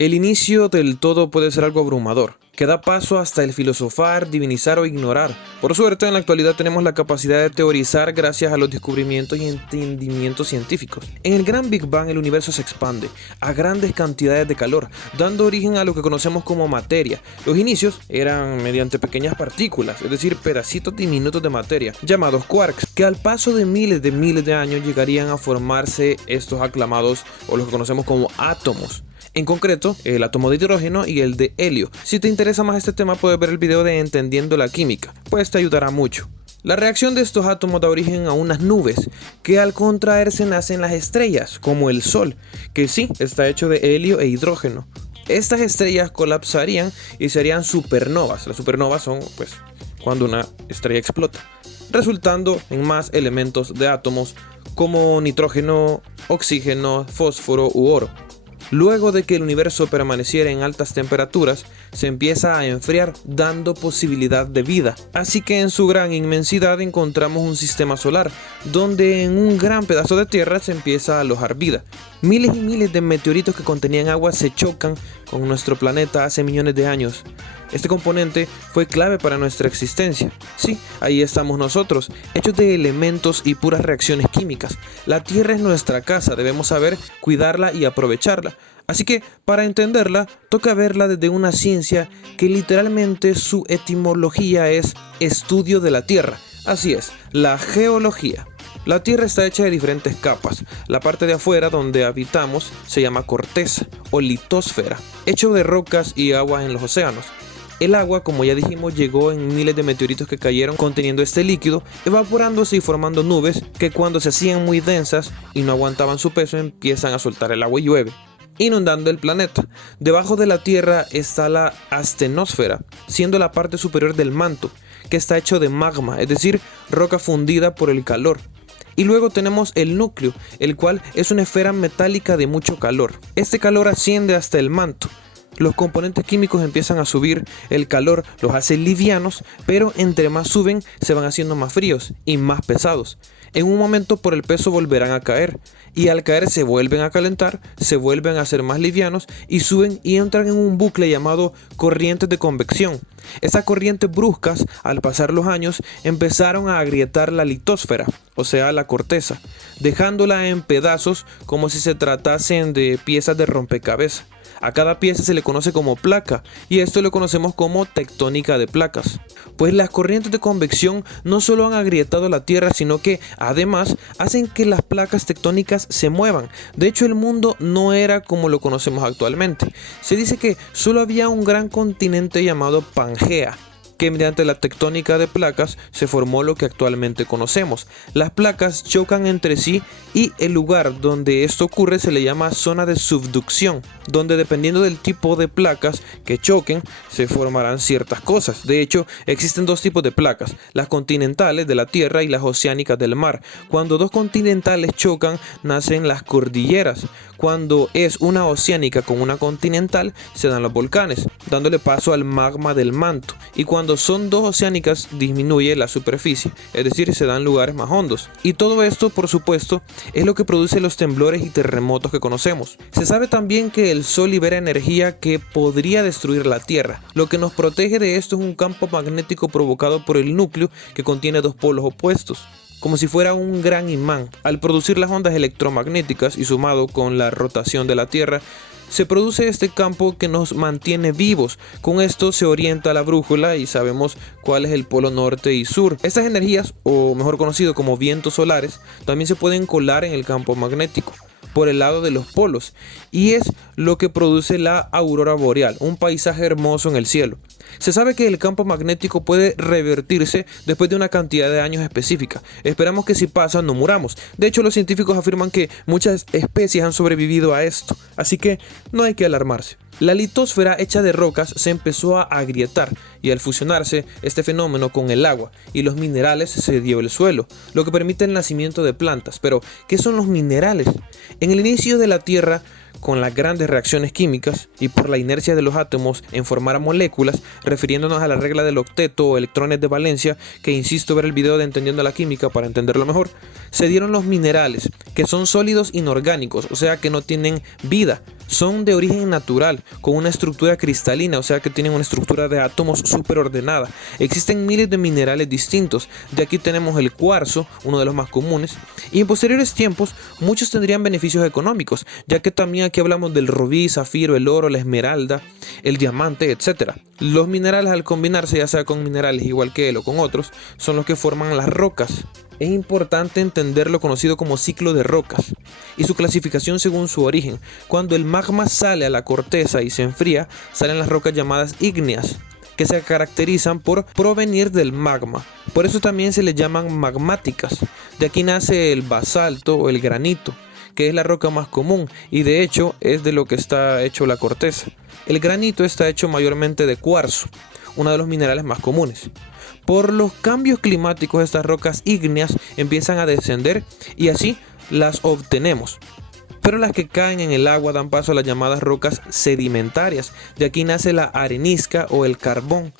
El inicio del todo puede ser algo abrumador, que da paso hasta el filosofar, divinizar o ignorar. Por suerte, en la actualidad tenemos la capacidad de teorizar gracias a los descubrimientos y entendimientos científicos. En el gran Big Bang, el universo se expande a grandes cantidades de calor, dando origen a lo que conocemos como materia. Los inicios eran mediante pequeñas partículas, es decir, pedacitos diminutos de materia, llamados quarks, que al paso de miles de años llegarían a formarse estos aclamados, o los que conocemos como átomos. En concreto, el átomo de hidrógeno y el de helio. Si te interesa más este tema, puedes ver el video de Entendiendo la Química, pues te ayudará mucho. La reacción de estos átomos da origen a unas nubes, que al contraerse nacen las estrellas, como el Sol, que sí, está hecho de helio e hidrógeno. Estas estrellas colapsarían y serían supernovas. Las supernovas son, pues, cuando una estrella explota, resultando en más elementos de átomos como nitrógeno, oxígeno, fósforo u oro. Luego de que el universo permaneciera en altas temperaturas, se empieza a enfriar, dando posibilidad de vida. Así que en su gran inmensidad encontramos un sistema solar, donde en un gran pedazo de tierra se empieza a alojar vida. Miles y miles de meteoritos que contenían agua se chocan con nuestro planeta hace millones de años. Este componente fue clave para nuestra existencia. Sí, ahí estamos nosotros, hechos de elementos y puras reacciones químicas. La Tierra es nuestra casa, debemos saber cuidarla y aprovecharla. Así que, para entenderla, toca verla desde una ciencia que literalmente su etimología es estudio de la Tierra. Así es, la geología. La Tierra está hecha de diferentes capas. La parte de afuera donde habitamos se llama corteza o litosfera, hecho de rocas y agua en los océanos. El agua, como ya dijimos, llegó en miles de meteoritos que cayeron conteniendo este líquido, evaporándose y formando nubes que cuando se hacían muy densas y no aguantaban su peso empiezan a soltar el agua y llueve, inundando el planeta. Debajo de la Tierra está la astenosfera, siendo la parte superior del manto, que está hecho de magma, es decir, roca fundida por el calor. Y luego tenemos el núcleo, el cual es una esfera metálica de mucho calor. Este calor asciende hasta el manto. Los componentes químicos empiezan a subir, el calor los hace livianos, pero entre más suben se van haciendo más fríos y más pesados. En un momento por el peso volverán a caer, y al caer se vuelven a calentar, se vuelven a ser más livianos y suben y entran en un bucle llamado corrientes de convección. Esas corrientes bruscas, al pasar los años, empezaron a agrietar la litosfera, o sea la corteza, dejándola en pedazos como si se tratasen de piezas de rompecabezas. A cada pieza se le conoce como placa, y esto lo conocemos como tectónica de placas. Pues las corrientes de convección no solo han agrietado la Tierra, sino que además hacen que las placas tectónicas se muevan. De hecho, el mundo no era como lo conocemos actualmente. Se dice que solo había un gran continente llamado Pangea, que mediante la tectónica de placas se formó lo que actualmente conocemos. Las placas chocan entre sí y el lugar donde esto ocurre se le llama zona de subducción, donde dependiendo del tipo de placas que choquen se formarán ciertas cosas. De hecho, existen dos tipos de placas, las continentales de la Tierra y las oceánicas del mar. Cuando dos continentales chocan nacen las cordilleras. Cuando es una oceánica con una continental se dan los volcanes, dándole paso al magma del manto. Y cuando son dos oceánicas disminuye la superficie, es decir, se dan lugares más hondos. Y todo esto, por supuesto, es lo que produce los temblores y terremotos que conocemos. Se sabe también que el Sol libera energía que podría destruir la Tierra. Lo que nos protege de esto es un campo magnético provocado por el núcleo que contiene dos polos opuestos, como si fuera un gran imán. Al producir las ondas electromagnéticas y sumado con la rotación de la Tierra, se produce este campo que nos mantiene vivos. Con esto se orienta la brújula y sabemos cuál es el polo norte y sur. Estas energías, o mejor conocido como vientos solares, también se pueden colar en el campo magnético por el lado de los polos, y es lo que produce la aurora boreal, un paisaje hermoso en el cielo. Se sabe que el campo magnético puede revertirse después de una cantidad de años específica. Esperamos que si pasa no muramos. De hecho, los científicos afirman que muchas especies han sobrevivido a esto, así que no hay que alarmarse. La litosfera hecha de rocas se empezó a agrietar y al fusionarse este fenómeno con el agua y los minerales se dio el suelo, lo que permite el nacimiento de plantas. Pero, ¿qué son los minerales? En el inicio de la Tierra, con las grandes reacciones químicas y por la inercia de los átomos en formar moléculas, refiriéndonos a la regla del octeto o electrones de valencia, que insisto ver el video de Entendiendo la Química para entenderlo mejor, se dieron los minerales, que son sólidos inorgánicos, o sea que no tienen vida, son de origen natural, con una estructura cristalina, o sea que tienen una estructura de átomos súper ordenada. Existen miles de minerales distintos, de aquí tenemos el cuarzo, uno de los más comunes, y en posteriores tiempos muchos tendrían beneficios económicos, ya que también aquí hablamos del rubí, zafiro, el oro, la esmeralda, el diamante, etc. Los minerales al combinarse, ya sea con minerales igual que él o con otros, son los que forman las rocas. Es importante entender lo conocido como ciclo de rocas y su clasificación según su origen. Cuando el magma sale a la corteza y se enfría, salen las rocas llamadas ígneas, que se caracterizan por provenir del magma. Por eso también se les llaman magmáticas. De aquí nace el basalto o el granito, que es la roca más común y de hecho es de lo que está hecho la corteza. El granito está hecho mayormente de cuarzo, uno de los minerales más comunes. Por los cambios climáticos, estas rocas ígneas empiezan a descender y así las obtenemos. Pero las que caen en el agua dan paso a las llamadas rocas sedimentarias. De aquí nace la arenisca o el carbón.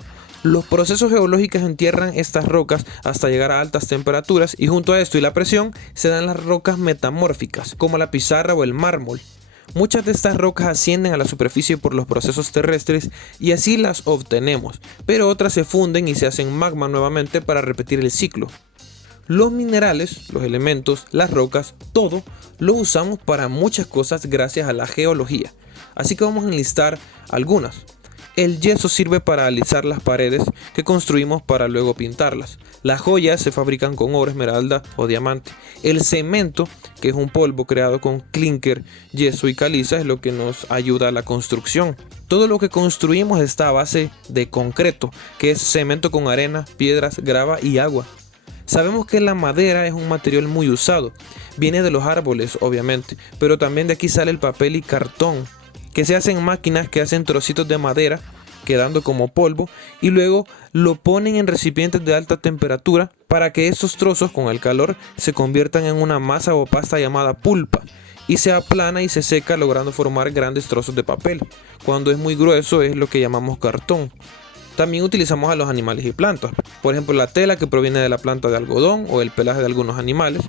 Los procesos geológicos entierran estas rocas hasta llegar a altas temperaturas y junto a esto y la presión se dan las rocas metamórficas, como la pizarra o el mármol. Muchas de estas rocas ascienden a la superficie por los procesos terrestres y así las obtenemos, pero otras se funden y se hacen magma nuevamente para repetir el ciclo. Los minerales, los elementos, las rocas, todo lo usamos para muchas cosas gracias a la geología. Así que vamos a enlistar algunas. El yeso sirve para alisar las paredes que construimos para luego pintarlas. Las joyas se fabrican con oro, esmeralda o diamante. El cemento, que es un polvo creado con clinker, yeso y caliza, es lo que nos ayuda a la construcción. Todo lo que construimos está a base de concreto, que es cemento con arena, piedras, grava y agua. Sabemos que la madera es un material muy usado. Viene de los árboles, obviamente, pero también de aquí sale el papel y cartón, que se hacen máquinas que hacen trocitos de madera quedando como polvo y luego lo ponen en recipientes de alta temperatura para que esos trozos con el calor se conviertan en una masa o pasta llamada pulpa y se aplana y se seca logrando formar grandes trozos de papel. Cuando es muy grueso es lo que llamamos cartón. También utilizamos a los animales y plantas, por ejemplo la tela que proviene de la planta de algodón o el pelaje de algunos animales,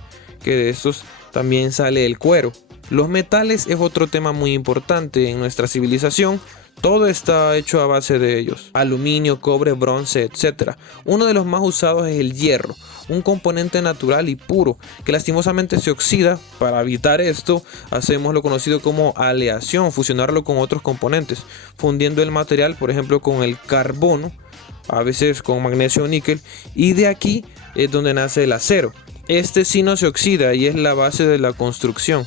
que de estos también sale el cuero. Los metales es otro tema muy importante en nuestra civilización. Todo está hecho a base de ellos: aluminio, cobre, bronce, etc. Uno de los más usados es el hierro, un componente natural y puro que lastimosamente se oxida. Para evitar esto, hacemos lo conocido como aleación, fusionarlo con otros componentes, fundiendo el material, por ejemplo, con el carbono, a veces con magnesio o níquel, y de aquí es donde nace el acero. Este sí no se oxida y es la base de la construcción.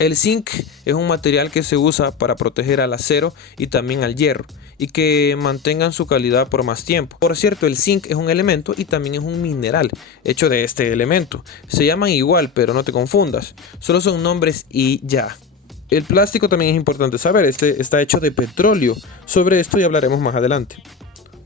El zinc es un material que se usa para proteger al acero y también al hierro y que mantengan su calidad por más tiempo. Por cierto, el zinc es un elemento y también es un mineral hecho de este elemento. Se llaman igual, pero no te confundas. Solo son nombres y ya. El plástico también es importante saber. Este está hecho de petróleo. Sobre esto ya hablaremos más adelante.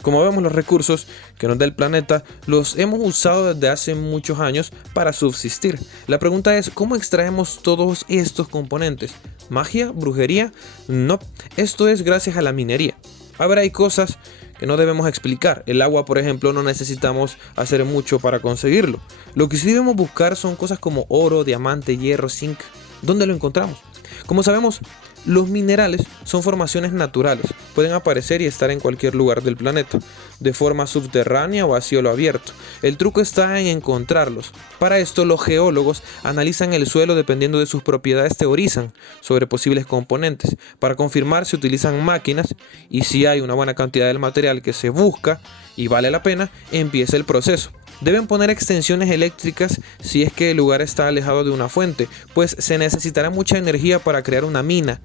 Como vemos, los recursos que nos da el planeta los hemos usado desde hace muchos años para subsistir. La pregunta es, ¿cómo extraemos todos estos componentes? ¿Magia? ¿Brujería? No, esto es gracias a la minería. Ahora hay cosas que no debemos explicar. El agua, por ejemplo, no necesitamos hacer mucho para conseguirlo. Lo que sí debemos buscar son cosas como oro, diamante, hierro, zinc. ¿Dónde lo encontramos? Como sabemos, los minerales son formaciones naturales, pueden aparecer y estar en cualquier lugar del planeta, de forma subterránea o a cielo abierto. El truco está en encontrarlos. Para esto, los geólogos analizan el suelo dependiendo de sus propiedades, teorizan sobre posibles componentes. Para confirmar se utilizan máquinas y si hay una buena cantidad del material que se busca y vale la pena, empieza el proceso. Deben poner extensiones eléctricas si es que el lugar está alejado de una fuente, pues se necesitará mucha energía para crear una mina.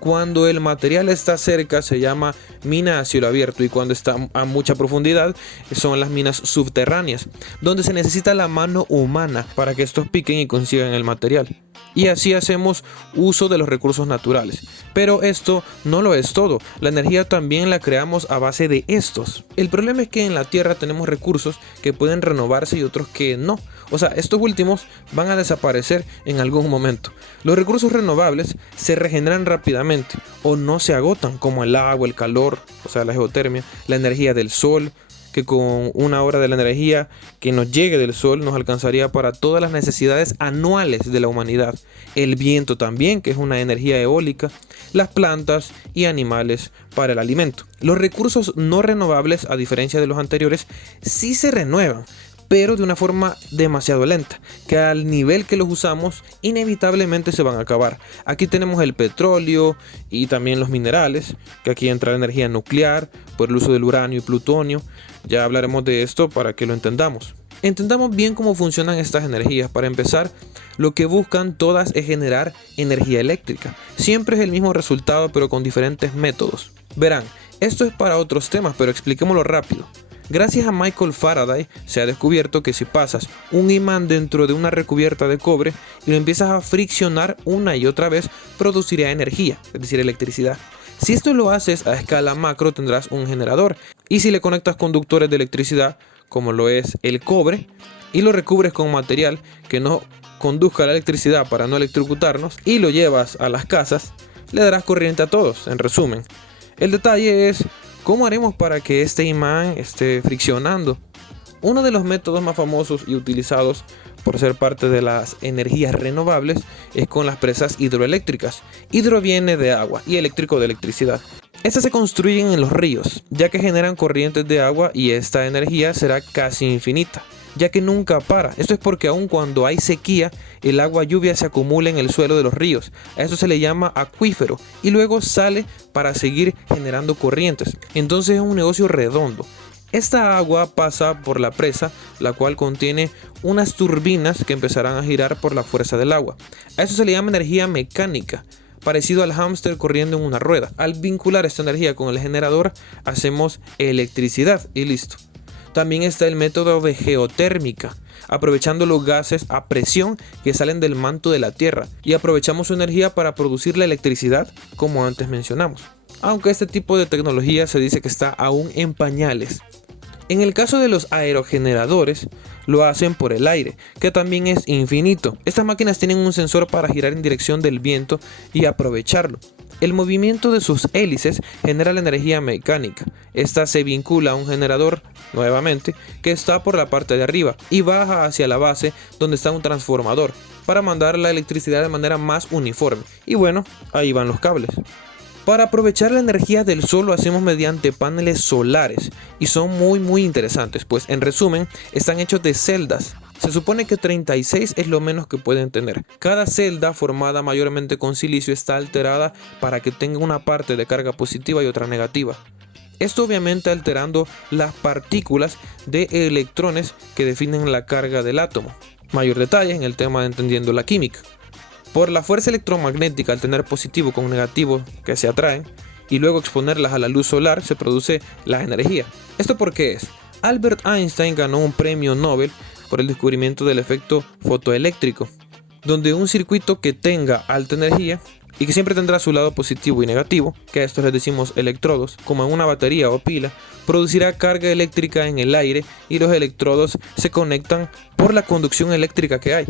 Cuando el material está cerca se llama mina a cielo abierto y cuando está a mucha profundidad son las minas subterráneas, donde se necesita la mano humana para que estos piquen y consigan el material. Y así hacemos uso de los recursos naturales. Pero esto no lo es todo, la energía también la creamos a base de estos. El problema es que en la Tierra tenemos recursos que pueden renovarse y otros que no. O sea, estos últimos van a desaparecer en algún momento. Los recursos renovables se regeneran rápidamente o no se agotan, como el agua, el calor, o sea, la geotermia, la energía del sol, que con 1 hora de la energía que nos llegue del sol nos alcanzaría para todas las necesidades anuales de la humanidad. El viento también, que es una energía eólica, las plantas y animales para el alimento. Los recursos no renovables, a diferencia de los anteriores, sí se renuevan, pero de una forma demasiado lenta, que al nivel que los usamos inevitablemente se van a acabar. Aquí tenemos el petróleo y también los minerales, que aquí entra la energía nuclear por el uso del uranio y plutonio. Ya hablaremos de esto para que lo entendamos. Entendamos bien cómo funcionan estas energías. Para empezar, lo que buscan todas es generar energía eléctrica. Siempre es el mismo resultado, pero con diferentes métodos. Verán, esto es para otros temas, pero expliquémoslo rápido. Gracias a Michael Faraday se ha descubierto que si pasas un imán dentro de una recubierta de cobre y lo empiezas a friccionar una y otra vez, producirá energía, es decir, electricidad. Si esto lo haces a escala macro, tendrás un generador, y si le conectas conductores de electricidad, como lo es el cobre, y lo recubres con material que no conduzca la electricidad para no electrocutarnos, y lo llevas a las casas, le darás corriente a todos, en resumen. El detalle es: ¿cómo haremos para que este imán esté friccionando? Uno de los métodos más famosos y utilizados por ser parte de las energías renovables es con las presas hidroeléctricas. Hidro viene de agua y eléctrico de electricidad. Estas se construyen en los ríos, ya que generan corrientes de agua, y esta energía será casi infinita, ya que nunca para. Esto es porque aun cuando hay sequía, el agua lluvia se acumula en el suelo de los ríos. A eso se le llama acuífero y luego sale para seguir generando corrientes. Entonces es un negocio redondo. Esta agua pasa por la presa, la cual contiene unas turbinas que empezarán a girar por la fuerza del agua. A eso se le llama energía mecánica, parecido al hámster corriendo en una rueda. Al vincular esta energía con el generador, hacemos electricidad y listo. También está el método de geotérmica, aprovechando los gases a presión que salen del manto de la Tierra, y aprovechamos su energía para producir la electricidad, como antes mencionamos. Aunque este tipo de tecnología se dice que está aún en pañales. En el caso de los aerogeneradores, lo hacen por el aire, que también es infinito. Estas máquinas tienen un sensor para girar en dirección del viento y aprovecharlo. El movimiento de sus hélices genera la energía mecánica. Esta se vincula a un generador, nuevamente, que está por la parte de arriba, y baja hacia la base, donde está un transformador, para mandar la electricidad de manera más uniforme. Y bueno, ahí van los cables. Para aprovechar la energía del sol lo hacemos mediante paneles solares, y son muy interesantes, pues en resumen están hechos de celdas. Se supone que 36 es lo menos que pueden tener. Cada celda, formada mayormente con silicio, está alterada para que tenga una parte de carga positiva y otra negativa. Esto obviamente alterando las partículas de electrones que definen la carga del átomo. Mayor detalle en el tema de entendiendo la química. Por la fuerza electromagnética, al tener positivo con negativo que se atraen y luego exponerlas a la luz solar, se produce la energía. ¿Esto por qué es? Albert Einstein ganó un premio Nobel por el descubrimiento del efecto fotoeléctrico, donde un circuito que tenga alta energía y que siempre tendrá su lado positivo y negativo, que a estos les decimos electrodos, como en una batería o pila, producirá carga eléctrica en el aire, y los electrodos se conectan por la conducción eléctrica que hay.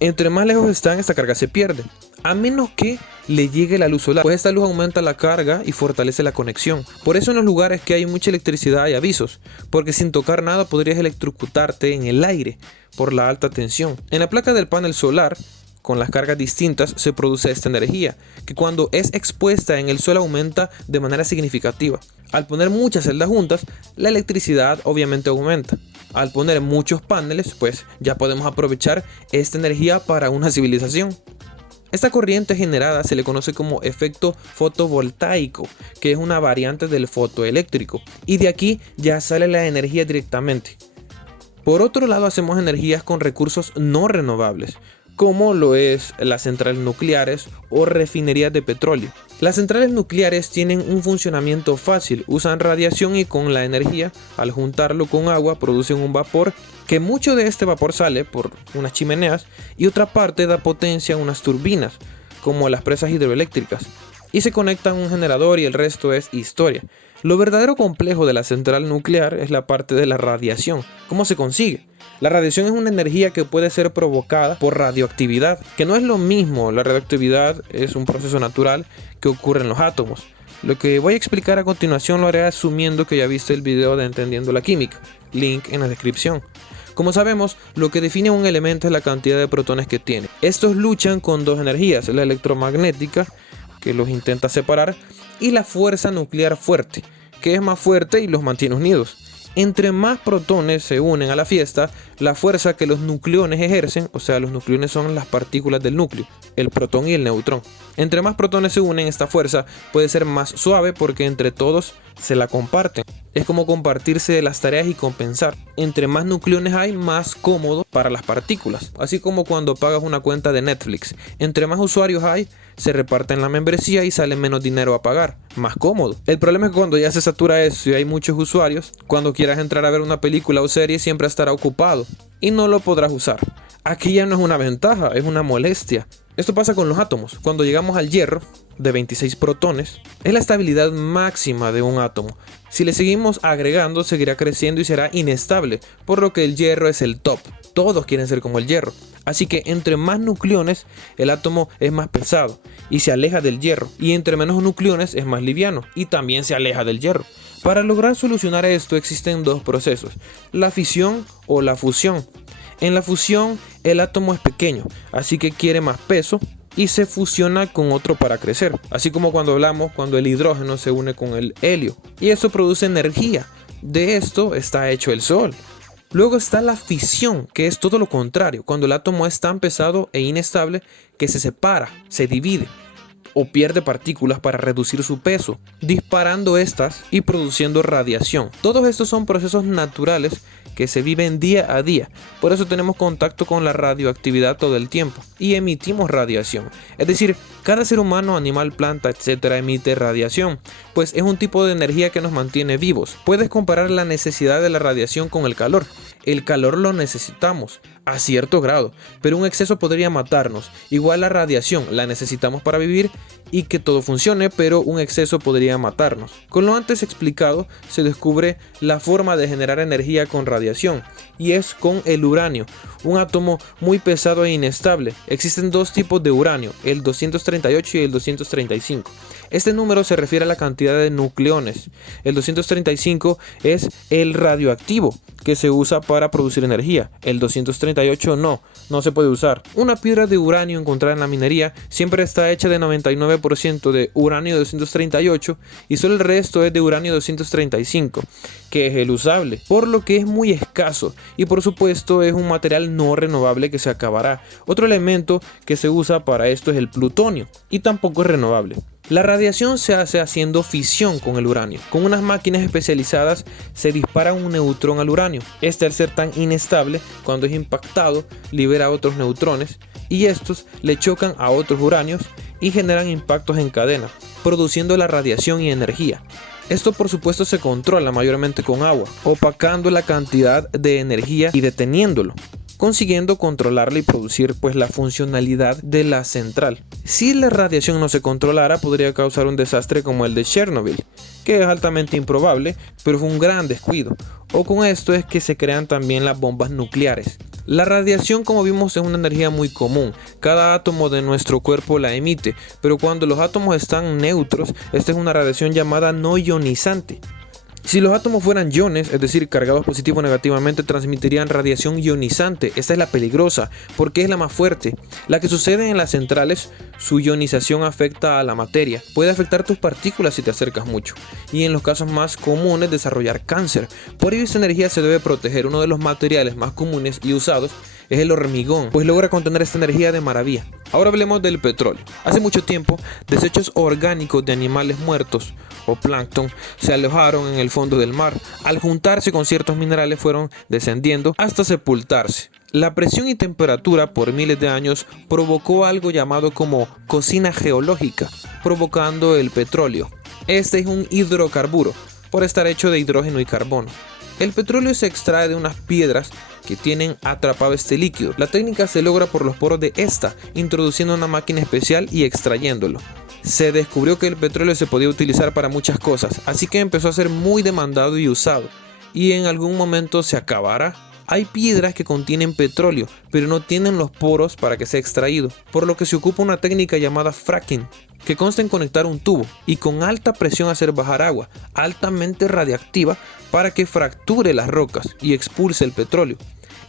Entre más lejos están, esta carga se pierde, a menos que le llegue la luz solar, pues esta luz aumenta la carga y fortalece la conexión. Por eso en los lugares que hay mucha electricidad hay avisos, porque sin tocar nada podrías electrocutarte en el aire por la alta tensión. En la placa del panel solar, con las cargas distintas, se produce esta energía, que cuando es expuesta en el sol aumenta de manera significativa. Al poner muchas celdas juntas, la electricidad obviamente aumenta. Al poner muchos paneles, pues ya podemos aprovechar esta energía para una civilización. Esta corriente generada se le conoce como efecto fotovoltaico, que es una variante del fotoeléctrico, y de aquí ya sale la energía directamente. Por otro lado, hacemos energías con recursos no renovables, como lo es las centrales nucleares o refinerías de petróleo. Las centrales nucleares tienen un funcionamiento fácil, usan radiación y con la energía, al juntarlo con agua, producen un vapor, que mucho de este vapor sale por unas chimeneas y otra parte da potencia a unas turbinas, como las presas hidroeléctricas, y se conectan a un generador, y el resto es historia. Lo verdadero complejo de la central nuclear es la parte de la radiación. ¿Cómo se consigue? La radiación es una energía que puede ser provocada por radioactividad, que no es lo mismo. La radioactividad es un proceso natural que ocurre en los átomos. Lo que voy a explicar a continuación lo haré asumiendo que ya viste el video de Entendiendo la Química, link en la descripción. Como sabemos, lo que define un elemento es la cantidad de protones que tiene. Estos luchan con dos energías, la electromagnética, que los intenta separar, y la fuerza nuclear fuerte, que es más fuerte y los mantiene unidos. Entre más protones se unen a la fiesta, la fuerza que los nucleones ejercen, o sea, los nucleones son las partículas del núcleo, el protón y el neutrón. Entre más protones se unen, esta fuerza puede ser más suave porque entre todos se la comparten. Es como compartirse las tareas y compensar. Entre más nucleones hay, más cómodo para las partículas. Así como cuando pagas una cuenta de Netflix. Entre más usuarios hay, se reparten la membresía y sale menos dinero a pagar. Más cómodo. El problema es que cuando ya se satura eso y hay muchos usuarios, cuando quieras entrar a ver una película o serie siempre estará ocupado y no lo podrás usar. Aquí ya no es una ventaja, es una molestia. Esto pasa con los átomos. Cuando llegamos al hierro, de 26 protones, es la estabilidad máxima de un átomo. Si le seguimos agregando, seguirá creciendo y será inestable, por lo que el hierro es el top. Todos quieren ser como el hierro. Así que entre más nucleones, el átomo es más pesado y se aleja del hierro. Y entre menos nucleones es más liviano y también se aleja del hierro. Para lograr solucionar esto existen dos procesos, la fisión o la fusión. En la fusión el átomo es pequeño, así que quiere más peso y se fusiona con otro para crecer. Así como cuando hablamos cuando el hidrógeno se une con el helio y eso produce energía. De esto está hecho el Sol. Luego está la fisión, que es todo lo contrario, cuando el átomo es tan pesado e inestable que se separa, se divide o pierde partículas para reducir su peso, disparando estas y produciendo radiación. Todos estos son procesos naturales que se viven día a día. Por eso tenemos contacto con la radioactividad todo el tiempo y emitimos radiación. Es decir, cada ser humano, animal, planta, etcétera, emite radiación, pues es un tipo de energía que nos mantiene vivos. Puedes comparar la necesidad de la radiación con el calor. El calor lo necesitamos a cierto grado, pero un exceso podría matarnos. Igual la radiación la necesitamos para vivir y que todo funcione, pero un exceso podría matarnos. Con lo antes explicado, se descubre la forma de generar energía con radiación, y es con el uranio, un átomo muy pesado e inestable. Existen dos tipos de uranio, el 238 y el 235. Este número se refiere a la cantidad de nucleones. El 235 es el radioactivo, que se usa para producir energía. El 238 no se puede usar. Una piedra de uranio encontrada en la minería siempre está hecha de 99% de uranio 238 y solo el resto es de uranio 235, que es el usable, por lo que es muy escaso y por supuesto es un material no renovable que se acabará. Otro elemento que se usa para esto es el plutonio y tampoco es renovable. La radiación se hace haciendo fisión con el uranio. Con unas máquinas especializadas se dispara un neutrón al uranio. Este, al ser tan inestable, cuando es impactado, libera otros neutrones y estos le chocan a otros uranios y generan impactos en cadena, produciendo la radiación y energía. Esto por supuesto se controla mayormente con agua, opacando la cantidad de energía y deteniéndolo, consiguiendo controlarla y producir pues la funcionalidad de la central. Si la radiación no se controlara, podría causar un desastre como el de Chernobyl, que es altamente improbable, pero fue un gran descuido. O con esto es que se crean también las bombas nucleares. La radiación, como vimos, es una energía muy común. Cada átomo de nuestro cuerpo la emite, pero cuando los átomos están neutros, esta es una radiación llamada no ionizante. Si los átomos fueran iones, es decir, cargados positivo o negativamente, transmitirían radiación ionizante. Esta es la peligrosa, porque es la más fuerte. La que sucede en las centrales, su ionización afecta a la materia. Puede afectar tus partículas si te acercas mucho. Y en los casos más comunes, desarrollar cáncer. Por ello, esta energía se debe proteger. Uno de los materiales más comunes y usados es el hormigón, pues logra contener esta energía de maravilla. Ahora hablemos del petróleo. Hace mucho tiempo, desechos orgánicos de animales muertos o plancton se alojaron en el fondo del mar. Al juntarse con ciertos minerales fueron descendiendo hasta sepultarse. La presión y temperatura por miles de años provocó algo llamado como cocina geológica, provocando el petróleo. Este es un hidrocarburo, por estar hecho de hidrógeno y carbono. El petróleo se extrae de unas piedras que tienen atrapado este líquido. La técnica se logra por los poros de esta, introduciendo una máquina especial y extrayéndolo. Se descubrió que el petróleo se podía utilizar para muchas cosas, así que empezó a ser muy demandado y usado. ¿Y en algún momento se acabará? Hay piedras que contienen petróleo, pero no tienen los poros para que sea extraído, por lo que se ocupa una técnica llamada fracking. que consta en conectar un tubo y con alta presión hacer bajar agua altamente radiactiva para que fracture las rocas y expulse el petróleo.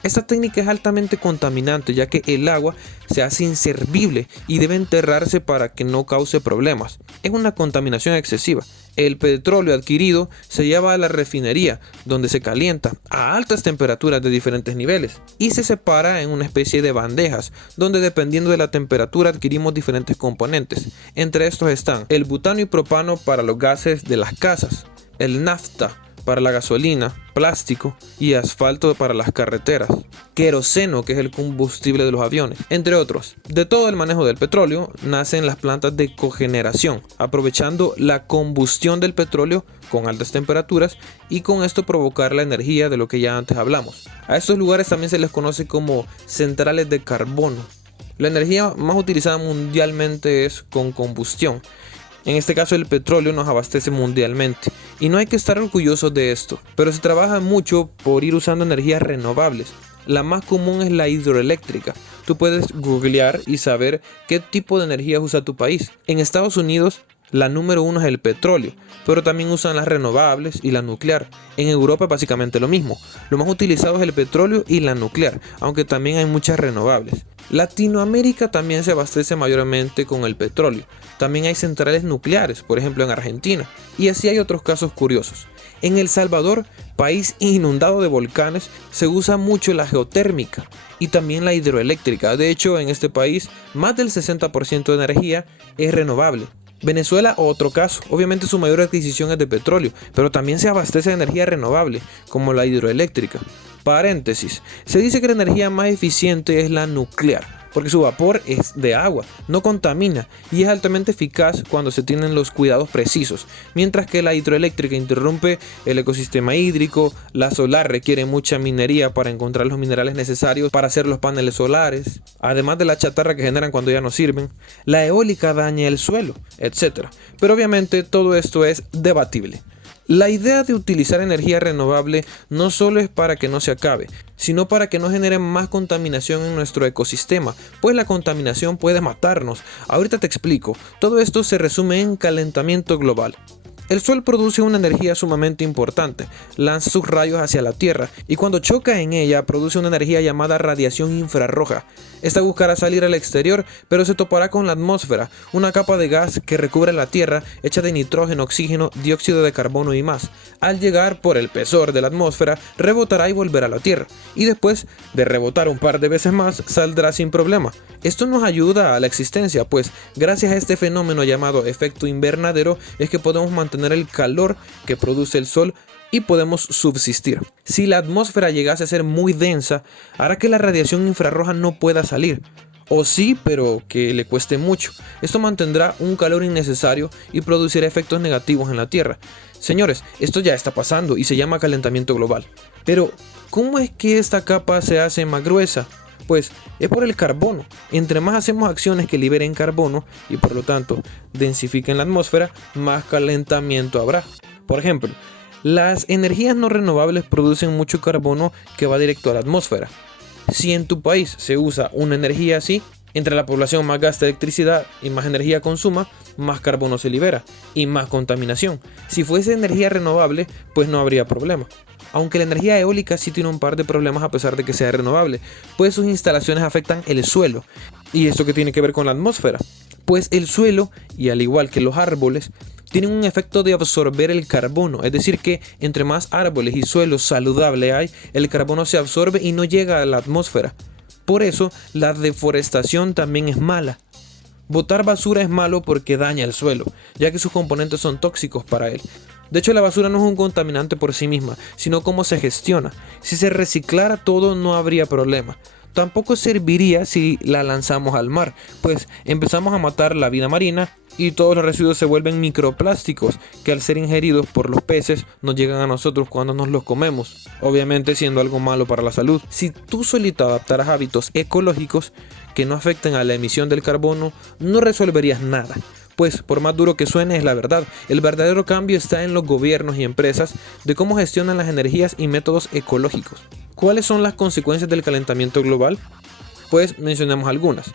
Esta técnica es altamente contaminante ya que el agua se hace inservible y debe enterrarse para que no cause problemas. Es una contaminación excesiva. El petróleo adquirido se lleva a la refinería, donde se calienta a altas temperaturas de diferentes niveles y se separa en una especie de bandejas, donde dependiendo de la temperatura adquirimos diferentes componentes. Entre estos están el butano y propano para los gases de las casas, el nafta para la gasolina, plástico y asfalto para las carreteras, queroseno, que es el combustible de los aviones, entre otros. De todo el manejo del petróleo nacen las plantas de cogeneración, aprovechando la combustión del petróleo con altas temperaturas y con esto provocar la energía de lo que ya antes hablamos. A estos lugares también se les conoce como centrales de carbono. La energía más utilizada mundialmente es con combustión. En este caso el petróleo nos abastece mundialmente y no hay que estar orgullosos de esto, pero se trabaja mucho por ir usando energías renovables. La más común es la hidroeléctrica. Tú puedes googlear y saber qué tipo de energía usa tu país. En Estados Unidos la número 1 es el petróleo, pero también usan las renovables y la nuclear. En Europa básicamente lo mismo. Lo más utilizado es el petróleo y la nuclear, aunque también hay muchas renovables. Latinoamérica también se abastece mayormente con el petróleo. También hay centrales nucleares, por ejemplo en Argentina, y así hay otros casos curiosos. En El Salvador, país inundado de volcanes, se usa mucho la geotérmica y también la hidroeléctrica. De hecho, en este país, más del 60% de energía es renovable. Venezuela, otro caso, obviamente su mayor adquisición es de petróleo, pero también se abastece de energía renovable, como la hidroeléctrica. Paréntesis, se dice que la energía más eficiente es la nuclear, porque su vapor es de agua, no contamina y es altamente eficaz cuando se tienen los cuidados precisos, mientras que la hidroeléctrica interrumpe el ecosistema hídrico, la solar requiere mucha minería para encontrar los minerales necesarios para hacer los paneles solares, además de la chatarra que generan cuando ya no sirven, la eólica daña el suelo, etc. Pero obviamente todo esto es debatible. La idea de utilizar energía renovable no solo es para que no se acabe, sino para que no genere más contaminación en nuestro ecosistema, pues la contaminación puede matarnos. Ahorita te explico, todo esto se resume en calentamiento global. El Sol produce una energía sumamente importante, lanza sus rayos hacia la Tierra y cuando choca en ella produce una energía llamada radiación infrarroja. Esta buscará salir al exterior, pero se topará con la atmósfera, una capa de gas que recubre la Tierra hecha de nitrógeno, oxígeno, dióxido de carbono y más. Al llegar por el espesor de la atmósfera, rebotará y volverá a la Tierra, y después de rebotar un par de veces más, saldrá sin problema. Esto nos ayuda a la existencia, pues gracias a este fenómeno llamado efecto invernadero es que podemos mantener el calor que produce el Sol y podemos subsistir. Si la atmósfera llegase a ser muy densa, hará que la radiación infrarroja no pueda salir. O sí, pero que le cueste mucho. Esto mantendrá un calor innecesario y producirá efectos negativos en la Tierra. Señores, esto ya está pasando y se llama calentamiento global. Pero, ¿cómo es que esta capa se hace más gruesa? Pues es por el carbono. Entre más hacemos acciones que liberen carbono y por lo tanto densifiquen la atmósfera, más calentamiento habrá. Por ejemplo, las energías no renovables producen mucho carbono que va directo a la atmósfera. Si en tu país se usa una energía así, entre la población más gasta electricidad y más energía consuma, más carbono se libera y más contaminación. Si fuese energía renovable, pues no habría problema. Aunque la energía eólica sí tiene un par de problemas a pesar de que sea renovable, pues sus instalaciones afectan el suelo. ¿Y esto qué tiene que ver con la atmósfera? Pues el suelo, y al igual que los árboles, tienen un efecto de absorber el carbono, es decir que entre más árboles y suelo saludable hay, el carbono se absorbe y no llega a la atmósfera. Por eso la deforestación también es mala. Botar basura es malo porque daña el suelo, ya que sus componentes son tóxicos para él. De hecho, la basura no es un contaminante por sí misma, sino cómo se gestiona. Si se reciclara todo no habría problema. Tampoco serviría si la lanzamos al mar, pues empezamos a matar la vida marina y todos los residuos se vuelven microplásticos que al ser ingeridos por los peces nos llegan a nosotros cuando nos los comemos, obviamente siendo algo malo para la salud. Si tú solito adaptaras hábitos ecológicos que no afecten a la emisión del carbono, no resolverías nada. Pues por más duro que suene es la verdad, el verdadero cambio está en los gobiernos y empresas de cómo gestionan las energías y métodos ecológicos. ¿Cuáles son las consecuencias del calentamiento global? Pues mencionemos algunas.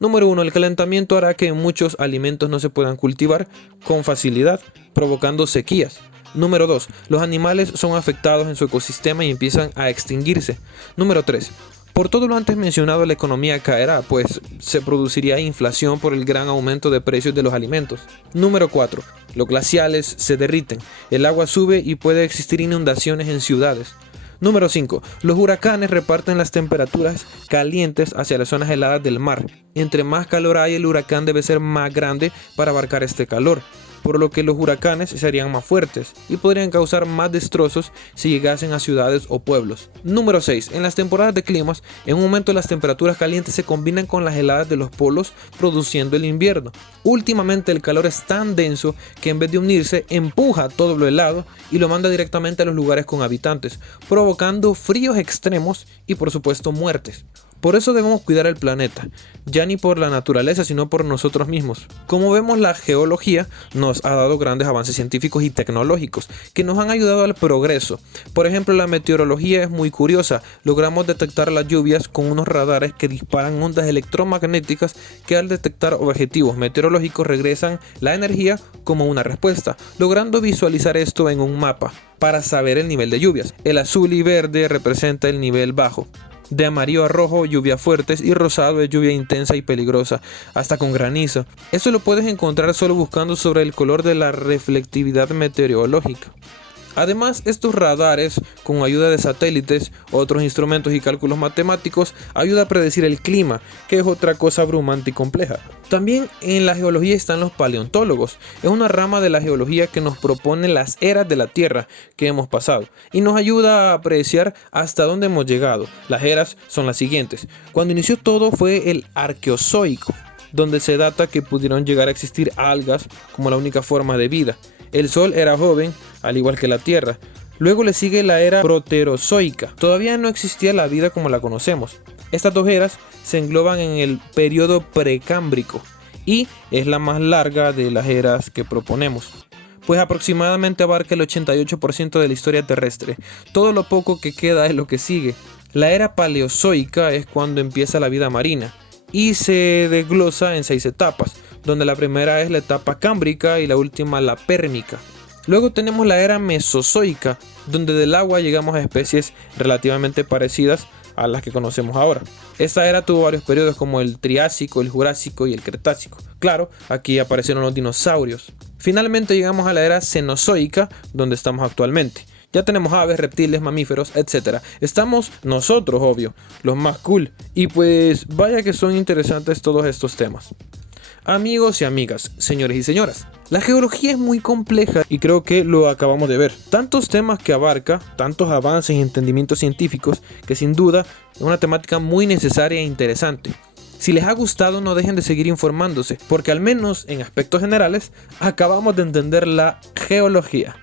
Número 1. El calentamiento hará que muchos alimentos no se puedan cultivar con facilidad, provocando sequías. Número 2. Los animales son afectados en su ecosistema y empiezan a extinguirse. Número 3. Por todo lo antes mencionado, la economía caerá, pues se produciría inflación por el gran aumento de precios de los alimentos. Número 4. Los glaciales se derriten, el agua sube y puede existir inundaciones en ciudades. Número 5. Los huracanes reparten las temperaturas calientes hacia las zonas heladas del mar. Entre más calor hay, el huracán debe ser más grande para abarcar este calor, por lo que los huracanes serían más fuertes y podrían causar más destrozos si llegasen a ciudades o pueblos. Número 6. En las temporadas de climas, en un momento las temperaturas calientes se combinan con las heladas de los polos, produciendo el invierno. Últimamente el calor es tan denso que en vez de unirse, empuja todo lo helado y lo manda directamente a los lugares con habitantes, provocando fríos extremos y por supuesto muertes. Por eso debemos cuidar el planeta, ya ni por la naturaleza, sino por nosotros mismos. Como vemos, la geología nos ha dado grandes avances científicos y tecnológicos que nos han ayudado al progreso. Por ejemplo, la meteorología es muy curiosa. Logramos detectar las lluvias con unos radares que disparan ondas electromagnéticas que al detectar objetivos meteorológicos regresan la energía como una respuesta, logrando visualizar esto en un mapa para saber el nivel de lluvias. El azul y verde representa el nivel bajo. De amarillo a rojo, lluvias fuertes, y rosado es lluvia intensa y peligrosa, hasta con granizo. Eso lo puedes encontrar solo buscando sobre el color de la reflectividad meteorológica. Además, estos radares, con ayuda de satélites, otros instrumentos y cálculos matemáticos, ayudan a predecir el clima, que es otra cosa abrumante y compleja. También en la geología están los paleontólogos. Es una rama de la geología que nos propone las eras de la Tierra que hemos pasado y nos ayuda a apreciar hasta dónde hemos llegado. Las eras son las siguientes. Cuando inició todo fue el Arqueozoico, donde se data que pudieron llegar a existir algas como la única forma de vida. El Sol era joven, al igual que la Tierra. Luego le sigue la era Proterozoica. Todavía no existía la vida como la conocemos. Estas dos eras se engloban en el periodo precámbrico y es la más larga de las eras que proponemos, pues aproximadamente abarca el 88% de la historia terrestre. Todo lo poco que queda es lo que sigue. La era paleozoica es cuando empieza la vida marina y se desglosa en 6 etapas, donde la primera es la etapa cámbrica y la última la pérmica. Luego tenemos la era mesozoica, donde del agua llegamos a especies relativamente parecidas a las que conocemos ahora. Esta era tuvo varios periodos como el Triásico, el Jurásico y el Cretácico. Claro, aquí aparecieron los dinosaurios. Finalmente llegamos a la era cenozoica, donde estamos actualmente. Ya tenemos aves, reptiles, mamíferos, etc. Estamos nosotros, obvio, los más cool. Y pues vaya que son interesantes todos estos temas. Amigos y amigas, señores y señoras, la geología es muy compleja y creo que lo acabamos de ver. Tantos temas que abarca, tantos avances y entendimientos científicos que sin duda es una temática muy necesaria e interesante. Si les ha gustado, no dejen de seguir informándose, porque al menos en aspectos generales acabamos de entender la geología.